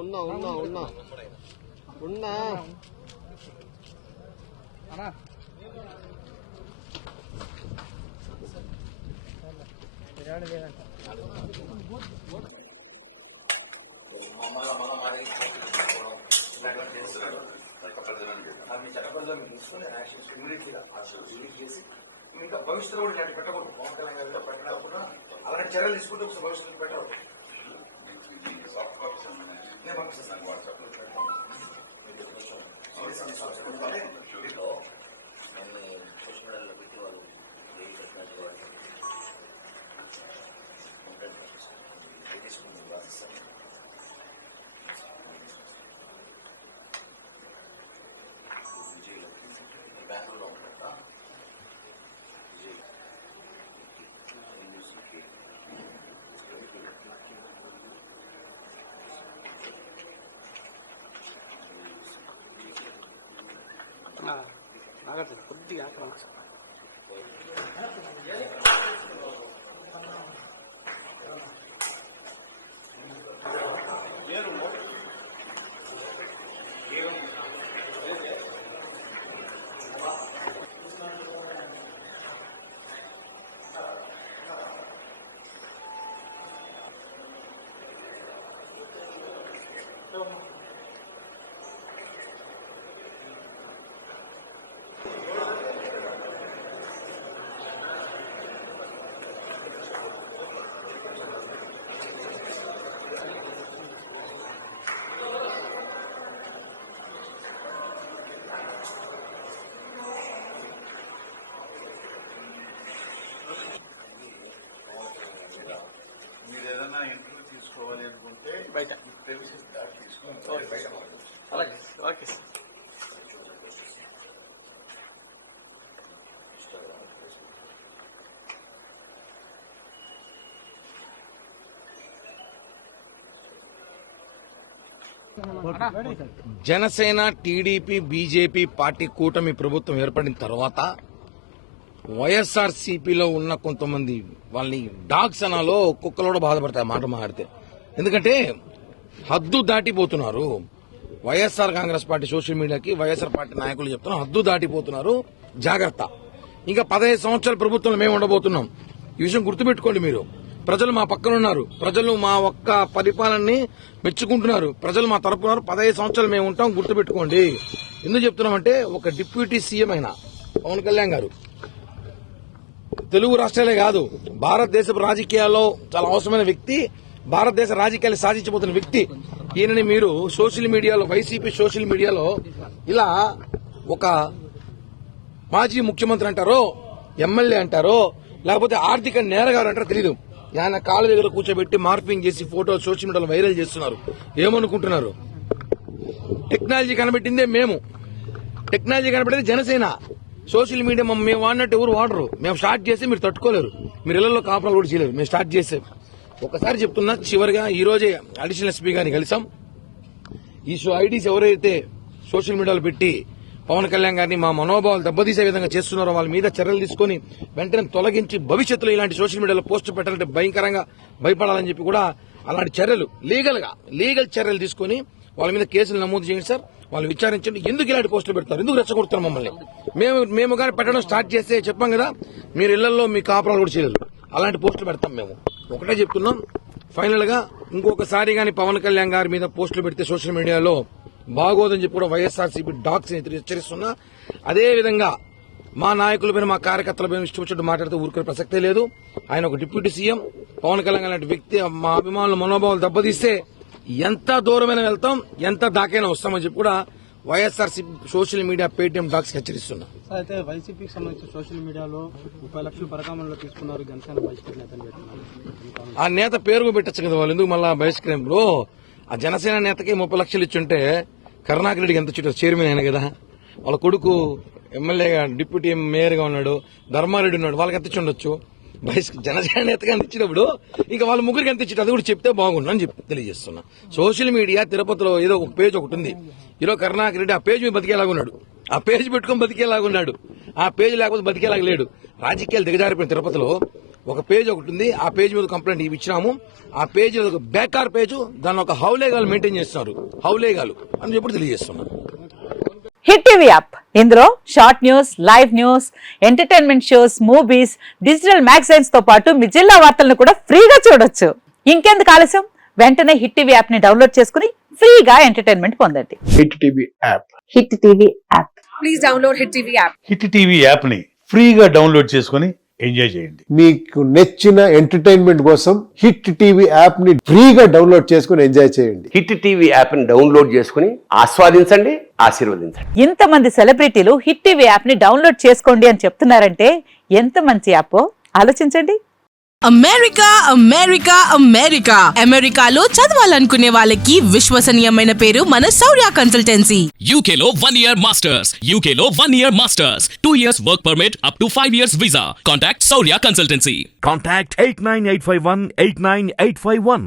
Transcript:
ఉన్నా ఉన్నా ఉన్నా ఉన్నా ఇంకా భవిష్యత్తులో కూడా ఇలాంటి పెట్టకూడదు. పవన్ కళ్యాణ్ గారు పెట్టకుండా అలాంటి చర్యలు తీసుకుంటే భవిష్యత్తులో పెట్టకూడదు. నేను పంపిస్తాను వాట్సాప్లో బెంగళూరులో ఉంటారా? ఆగదు కొద్దిగా మీరు ఏదైనా ఇంటర్వ్యూ తీసుకోవాలి అనుకుంటే బయట తీసుకోవాలి. బయట అలాగే okay sir. Janasena, TDP, BJP party కూటమి ప్రభుత్వం ఏర్పడిన తర్వాత వైఎస్ఆర్సీపీలో ఉన్న కొంతమంది వాళ్ళని డాగ్స్ అనాలో కుక్కలు కూడా బాధపడతాయి మాట మాట్లాడితే. ఎందుకంటే హద్దు దాటిపోతున్నారు. వైఎస్ఆర్ కాంగ్రెస్ పార్టీ సోషల్ మీడియాకి వైఎస్ఆర్ పార్టీ నాయకులు చెప్తున్నారు, హద్దు దాటిపోతున్నారు, జాగ్రత్త. ఇంకా 15 సంవత్సరాల ప్రభుత్వంలో మేము ఉండబోతున్నాం. ఈ విషయం గుర్తుపెట్టుకోండి మీరు. ప్రజలు మా పక్కన ఉన్నారు. ప్రజలు మా ఒక్క పరిపాలనని మెచ్చుకుంటున్నారు. ప్రజలు మా తరపున 15 సంవత్సరాలు మేము ఉంటాం, గుర్తుపెట్టుకోండి. ఎందుకు చెప్తున్నామంటే ఒక డిప్యూటీ సీఎం అయిన పవన్ కళ్యాణ్ గారు తెలుగు రాష్ట్రాలే కాదు భారతదేశ రాజకీయాల్లో చాలా అవసరమైన వ్యక్తి, భారతదేశ రాజకీయాలు సాధించబోతున్న వ్యక్తి. ఈయనని మీరు సోషల్ మీడియాలో, వైసీపీ సోషల్ మీడియాలో ఇలా ఒక మాజీ ముఖ్యమంత్రి అంటారో, ఎమ్మెల్యే అంటారో, లేకపోతే ఆర్థిక నేరగారు అంటారో తెలియదు. ఆయన కాళ్ళ దగ్గర కూర్చోబెట్టి మార్పింగ్ చేసి ఫోటోలు సోషల్ మీడియాలో వైరల్ చేస్తున్నారు. ఏమనుకుంటున్నారు? టెక్నాలజీ కనిపెట్టిందే మేము, టెక్నాలజీ కనిపెట్టింది జనసేన. సోషల్ మీడియా మేము వాడినట్టు ఎవరు వాడరు. మేము స్టార్ట్ చేస్తే మీరు తట్టుకోలేరు, మీరు ఇళ్లలో కాపురాలు కూడా చేయలేరు. మేము స్టార్ట్ చేసే ఒకసారి చెప్తున్నా, చివరిగా ఈ రోజే అడిషనల్ ఎస్పీ గారిని కలిసాం. ఈ ఐడీస్ ఎవరైతే సోషల్ మీడియాలో పెట్టి పవన్ కళ్యాణ్ గారిని మా మనోభావాలు దెబ్బతీసే విధంగా చేస్తున్నారో వాళ్ళ మీద చర్యలు తీసుకుని వెంటనే తొలగించి భవిష్యత్తులో ఇలాంటి సోషల్ మీడియాలో పోస్ట్ పెట్టాలంటే భయంకరంగా భయపడాలని చెప్పి కూడా అలాంటి చర్యలు లీగల్ చర్యలు తీసుకుని వాళ్ళ మీద కేసులు నమోదు చేయండి సార్. వాళ్ళు విచారించండి. ఎందుకు ఇలాంటి పోస్టులు పెడతారు, ఎందుకు రెచ్చగొడుతున్నారు మమ్మల్ని? మేము కానీ పెట్టడం స్టార్ట్ చేస్తే చెప్పాం కదా, మీరు ఇళ్లలో మీ కాపురాలు కూడా చేయలేదు. అలాంటి పోస్టులు పెడతాం మేము. ఒకటే చెప్తున్నాం, ఫైనల్ గా ఇంకొకసారి గాని పవన్ కళ్యాణ్ గారి మీద పోస్టులు పెడితే సోషల్ మీడియాలో బాగోదని చెప్పి కూడా వైఎస్ఆర్సీపీ డాగ్స్ హెచ్చరిస్తున్నా. అదేవిధంగా మా నాయకులపైన మా కార్యకర్తలపైన ఇష్టం వచ్చినట్టు మాట్లాడితే ఊరుకునే ప్రసక్తే లేదు. ఆయన ఒక డిప్యూటీ సీఎం, పవన్ కళ్యాణ్ లాంటి వ్యక్తి మా అభిమానుల మనోభావాలు దెబ్బతీస్తే ఎంత దూరమైన వెళ్తాం, ఎంత దాకైనా వస్తామని చెప్పి కూడా YSRCP social media Paytm dogs హెచ్చరిస్తున్నా. అయితే వైసీపీకి సంబంధించి సోషల్ మీడియాలో 30 లక్షలు పరకామంలో తీసుకున్నారు జనసేన బహిష్కరణ నేతలు పెట్టుకున్నారు. ఆ నేత పేరు పెట్టచ్చు కదా, వాళ్ళు ఎందుకు మళ్ళా బహిష్కరింపు? ఆ జనసేన నేతకి 30 లక్షలు ఇచ్చుంటే కరుణాకర్ రెడ్డికి ఎంత ఇచ్చారు? చైర్మన్ అయినా కదా. వాళ్ళ కొడుకు ఎమ్మెల్యేగా డిప్యూటీ మేయర్గా ఉన్నాడు, ధర్మారెడ్డి ఉన్నాడు, వాళ్ళకి ఎంత ఇచ్చి ఉండొచ్చు? జనసేన నేతగా ఇచ్చినప్పుడు ఇంకా వాళ్ళ ముగ్గురికి ఎంత ఇచ్చి అది కూడా చెప్తే బాగుండు అని చెప్పి తెలియజేస్తున్నా. సోషల్ మీడియా తిరుపతిలో ఏదో ఒక పేజ్ ఒకటి ఉంది. ఈరోజు కరుణాకర్ రెడ్డి ఆ పేజ్ మీద బతికేలాగున్నాడు, ఆ పేజ్ పెట్టుకుని బతికేలాగున్నాడు, ఆ పేజ్ లేకపోతే బతికేలాగా లేడు. రాజకీయాలు దిగజారిపోయిన తిరుపతిలో ఒక పేజ్ ఒకటి ఉంది, ఆ పేజ్ మీద కంప్లైంట్ ఇచ్చినాము. ఆ పేజ్ ఒక బేకార్ పేజ్, దాన్ని ఒక హౌలేగాలు మెయింటైన్ చేస్తున్నారు, హౌలేగాలు అని చెప్పి తెలియజేస్తున్నారు. హిట్ టీవీ యాప్, ఇందులో short news, live news, entertainment shows, movies, digital magazines తో పాటు మీ జిల్లా వార్తలను కూడా ఫ్రీగా చూడొచ్చు. ఇంకెందుకు ఆలస్యం, వెంటనే హిట్ టీవీ యాప్ ని డౌన్లోడ్ చేసుకుని ఫ్రీగా ఎంటర్టైన్మెంట్ పొందండి. Hit TV app. Hit TV app. Please download hit TV app. Hit TV app ని ఫ్రీగా డౌన్లోడ్ చేసుకుని ఎంజాయ్ చేయండి. మీకు నచ్చిన ఎంటర్టైన్మెంట్ కోసం హిట్ టీవీ యాప్ ని ఫ్రీగా డౌన్లోడ్ చేసుకుని ఎంజాయ్ చేయండి. హిట్ టీవీ యాప్ ని డౌన్లోడ్ చేసుకుని ఆస్వాదించండి, ఆశీర్వదించండి. ఇంతమంది సెలబ్రిటీలు హిట్ టీవీ యాప్ ని డౌన్లోడ్ చేసుకోండి అని చెప్తున్నారంటే ఎంత మంచి యాప్ ఆలోచించండి. అమెరికా అమెరికా అమెరికా అమెరికాలో చదవాలనుకునే వాళ్ళకి విశ్వసనీయమైన పేరు మన శౌర్య కన్సల్టెన్సీ. UK లో 1 year masters, UK లో 1 year masters, 2 years work permit up to 5 years visa. Contact Saurya Consultancy. Contact 89851 89851.